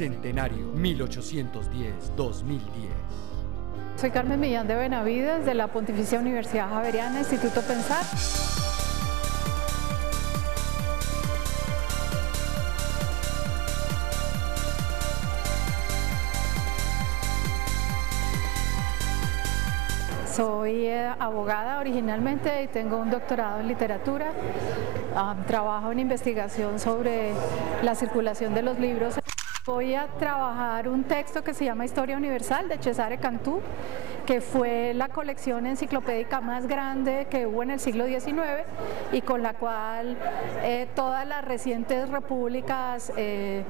Centenario 1810-2010. Soy Carmen Millán de Benavides, de la Pontificia Universidad Javeriana, Instituto Pensar. Soy abogada originalmente y tengo un doctorado en literatura. Trabajo en investigación sobre la circulación de los libros. Voy a trabajar un texto que se llama Historia Universal de Cesare Cantù, que fue la colección enciclopédica más grande que hubo en el siglo XIX y con la cual todas las recientes repúblicas de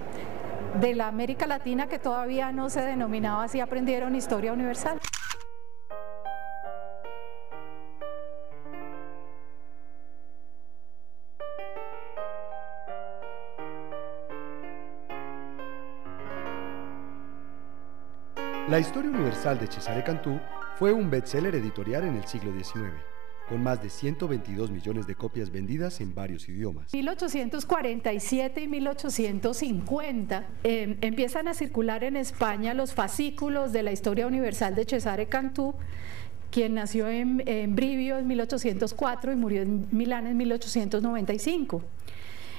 la América Latina que todavía no se denominaba así aprendieron Historia Universal. La Historia Universal de Cesare Cantù fue un bestseller editorial en el siglo XIX, con más de 122 millones de copias vendidas en varios idiomas. 1847 y 1850 empiezan a circular en España los fascículos de la Historia Universal de Cesare Cantù, quien nació en Brivio en 1804 y murió en Milán en 1895.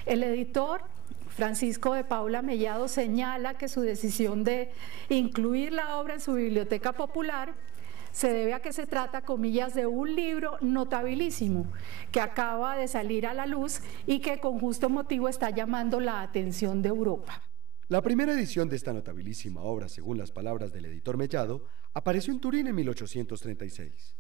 El editor Francisco de Paula Mellado señala que su decisión de incluir la obra en su biblioteca popular se debe a que se trata, comillas, de un libro notabilísimo que acaba de salir a la luz y que con justo motivo está llamando la atención de Europa. La primera edición de esta notabilísima obra, según las palabras del editor Mellado, apareció en Turín en 1836.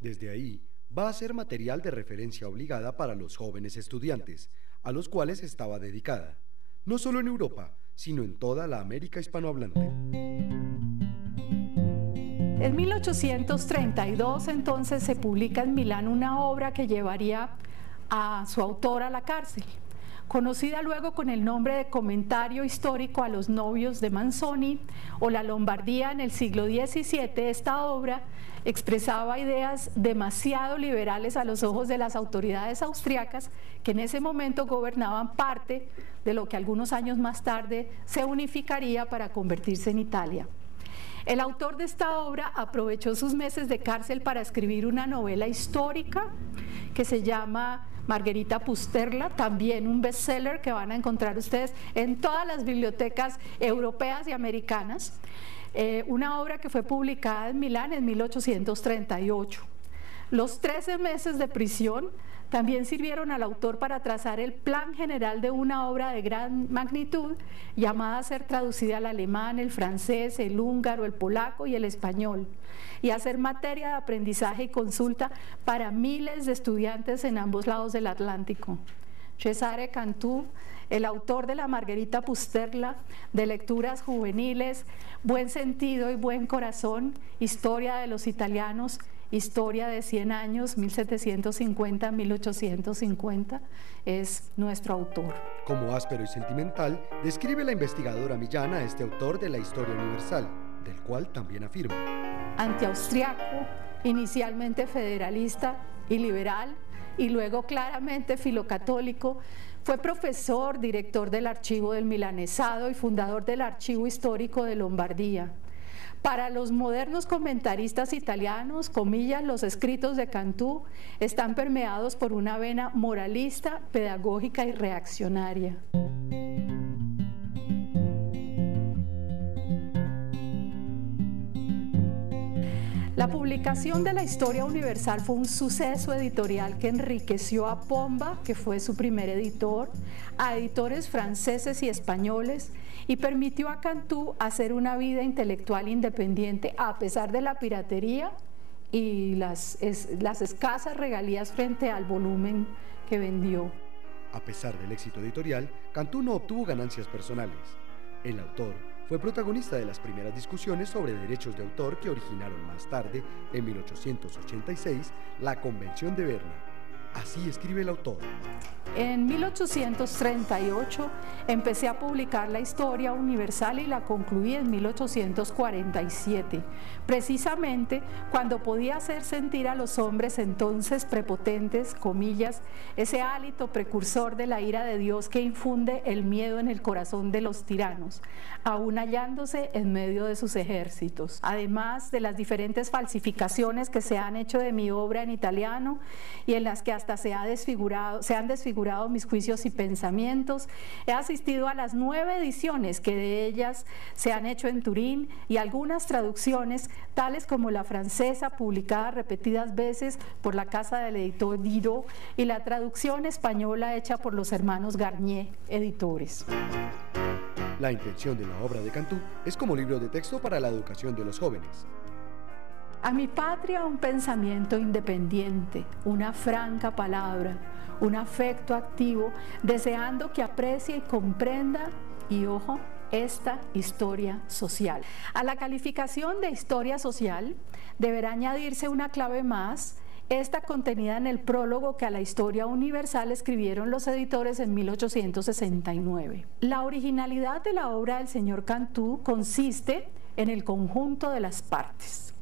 Desde ahí va a ser material de referencia obligada para los jóvenes estudiantes, a los cuales estaba dedicada, no solo en Europa, sino en toda la América hispanohablante. En 1832 entonces se publica en Milán una obra que llevaría a su autor a la cárcel. Conocida luego con el nombre de Comentario histórico a los novios de Manzoni o La Lombardía en el siglo XVII, esta obra expresaba ideas demasiado liberales a los ojos de las autoridades austriacas que en ese momento gobernaban parte de lo que algunos años más tarde se unificaría para convertirse en Italia. El autor de esta obra aprovechó sus meses de cárcel para escribir una novela histórica que se llama Margherita Pusterla, también un bestseller que van a encontrar ustedes en todas las bibliotecas europeas y americanas, una obra que fue publicada en Milán en 1838. Los 13 meses de prisión también sirvieron al autor para trazar el plan general de una obra de gran magnitud llamada a ser traducida al alemán, el francés, el húngaro, el polaco y el español, y a ser materia de aprendizaje y consulta para miles de estudiantes en ambos lados del Atlántico. Cesare Cantù, el autor de la Margherita Pusterla, de lecturas juveniles, Buen sentido y buen corazón, Historia de los italianos, Historia de 100 años, 1750-1850, es nuestro autor. Como áspero y sentimental, describe la investigadora Millán a este autor de la Historia Universal, del cual también afirma: antiaustriaco, inicialmente federalista y liberal, y luego claramente filocatólico, fue profesor, director del Archivo del Milanesado y fundador del Archivo Histórico de Lombardía. Para los modernos comentaristas italianos, comillas, los escritos de Cantù están permeados por una vena moralista, pedagógica y reaccionaria. La publicación de la Historia Universal fue un suceso editorial que enriqueció a Pomba, que fue su primer editor, a editores franceses y españoles, y permitió a Cantù hacer una vida intelectual independiente a pesar de la piratería y las escasas regalías frente al volumen que vendió. A pesar del éxito editorial, Cantù no obtuvo ganancias personales. El autor fue protagonista de las primeras discusiones sobre derechos de autor que originaron más tarde, en 1886, la Convención de Berna. Así escribe el autor. En 1838 empecé a publicar la Historia Universal y la concluí en 1847, precisamente cuando podía hacer sentir a los hombres entonces prepotentes, comillas, ese hálito precursor de la ira de Dios que infunde el miedo en el corazón de los tiranos, aún hallándose en medio de sus ejércitos. Además de las diferentes falsificaciones que se han hecho de mi obra en italiano y en las que hasta se han desfigurado mis juicios y pensamientos, he asistido a las 9 ediciones que de ellas se han hecho en Turín y algunas traducciones, tales como la francesa, publicada repetidas veces por la casa del editor Didot, y la traducción española hecha por los hermanos Garnier, editores. La intención de la obra de Cantú es como libro de texto para la educación de los jóvenes. A mi patria un pensamiento independiente, una franca palabra, un afecto activo, deseando que aprecie y comprenda, y ojo, esta historia social. A la calificación de historia social deberá añadirse una clave más, esta contenida en el prólogo que a la Historia Universal escribieron los editores en 1869. La originalidad de la obra del señor Cantú consiste en el conjunto de las partes.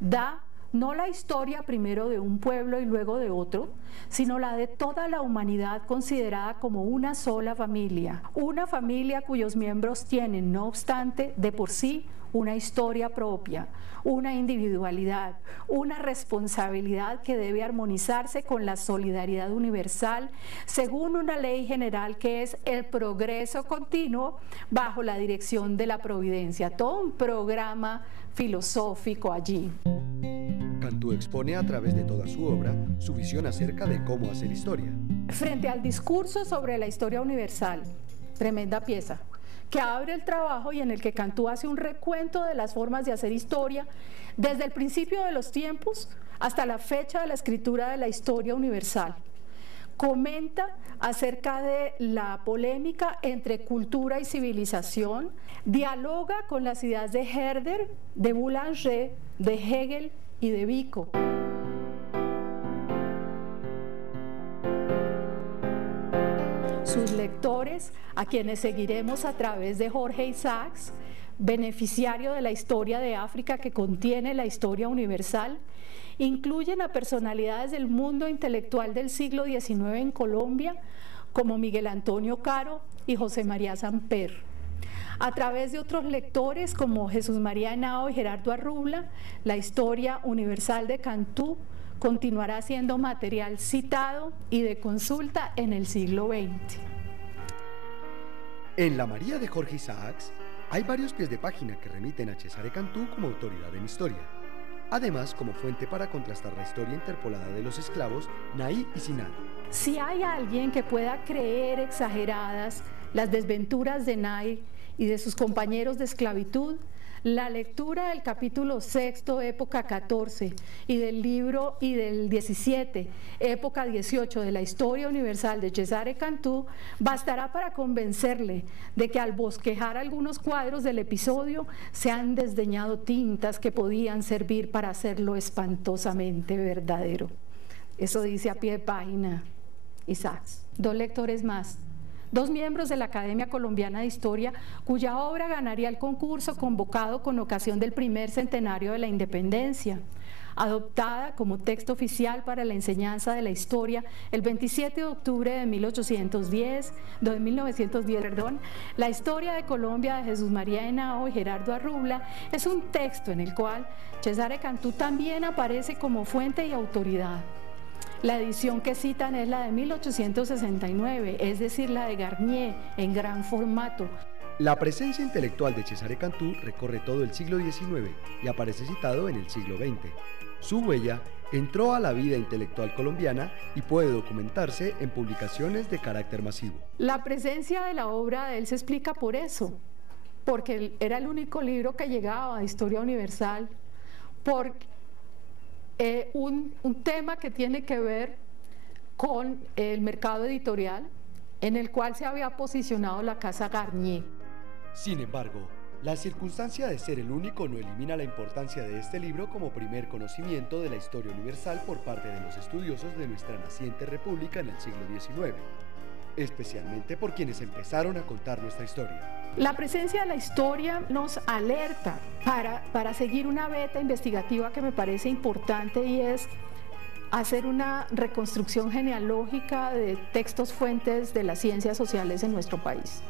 Da no la historia primero de un pueblo y luego de otro, sino la de toda la humanidad considerada como una sola familia, una familia cuyos miembros tienen, no obstante, de por sí una historia propia, una individualidad, una responsabilidad que debe armonizarse con la solidaridad universal según una ley general que es el progreso continuo bajo la dirección de la providencia. Todo un programa filosófico allí. Cantú expone a través de toda su obra su visión acerca de cómo hacer historia. Frente al discurso sobre la historia universal, tremenda pieza, que abre el trabajo y en el que Cantú hace un recuento de las formas de hacer historia desde el principio de los tiempos hasta la fecha de la escritura de la historia universal. Comenta acerca de la polémica entre cultura y civilización, dialoga con las ideas de Herder, de Boulanger, de Hegel y de Vico. Sus lectores, a quienes seguiremos a través de Jorge Isaacs, beneficiario de la historia de África que contiene la historia universal, incluyen a personalidades del mundo intelectual del siglo XIX en Colombia, como Miguel Antonio Caro y José María Samper. A través de otros lectores como Jesús María Henao y Gerardo Arrubla, la historia universal de Cantú continuará siendo material citado y de consulta en el siglo XX. En La María de Jorge Isaacs hay varios pies de página que remiten a Cesare Cantú como autoridad en historia, además como fuente para contrastar la historia interpolada de los esclavos Naí y Siná. Si hay alguien que pueda creer exageradas las desventuras de Naí y de sus compañeros de esclavitud, la lectura del capítulo 6, época 14, y del libro y del 17, época 18 de la Historia Universal de Cesare Cantú, bastará para convencerle de que al bosquejar algunos cuadros del episodio se han desdeñado tintas que podían servir para hacerlo espantosamente verdadero. Eso dice a pie de página Isaacs. 2 lectores más. 2 miembros de la Academia Colombiana de Historia, cuya obra ganaría el concurso convocado con ocasión del primer centenario de la independencia, adoptada como texto oficial para la enseñanza de la historia el 27 de octubre de 1910, La historia de Colombia de Jesús María Henao y Gerardo Arrubla es un texto en el cual Cesare Cantú también aparece como fuente y autoridad. La edición que citan es la de 1869, es decir, la de Garnier, en gran formato. La presencia intelectual de Cesare Cantú recorre todo el siglo XIX y aparece citado en el siglo XX. Su huella entró a la vida intelectual colombiana y puede documentarse en publicaciones de carácter masivo. La presencia de la obra de él se explica por eso, porque era el único libro que llegaba a Historia Universal, por un tema que tiene que ver con el mercado editorial en el cual se había posicionado la casa Garnier. Sin embargo, La circunstancia de ser el único no elimina la importancia de este libro como primer conocimiento de la historia universal por parte de los estudiosos de nuestra naciente república en el siglo XIX, especialmente por quienes empezaron a contar nuestra historia. La presencia de la historia nos alerta para seguir una veta investigativa que me parece importante, y es hacer una reconstrucción genealógica de textos fuentes de las ciencias sociales en nuestro país.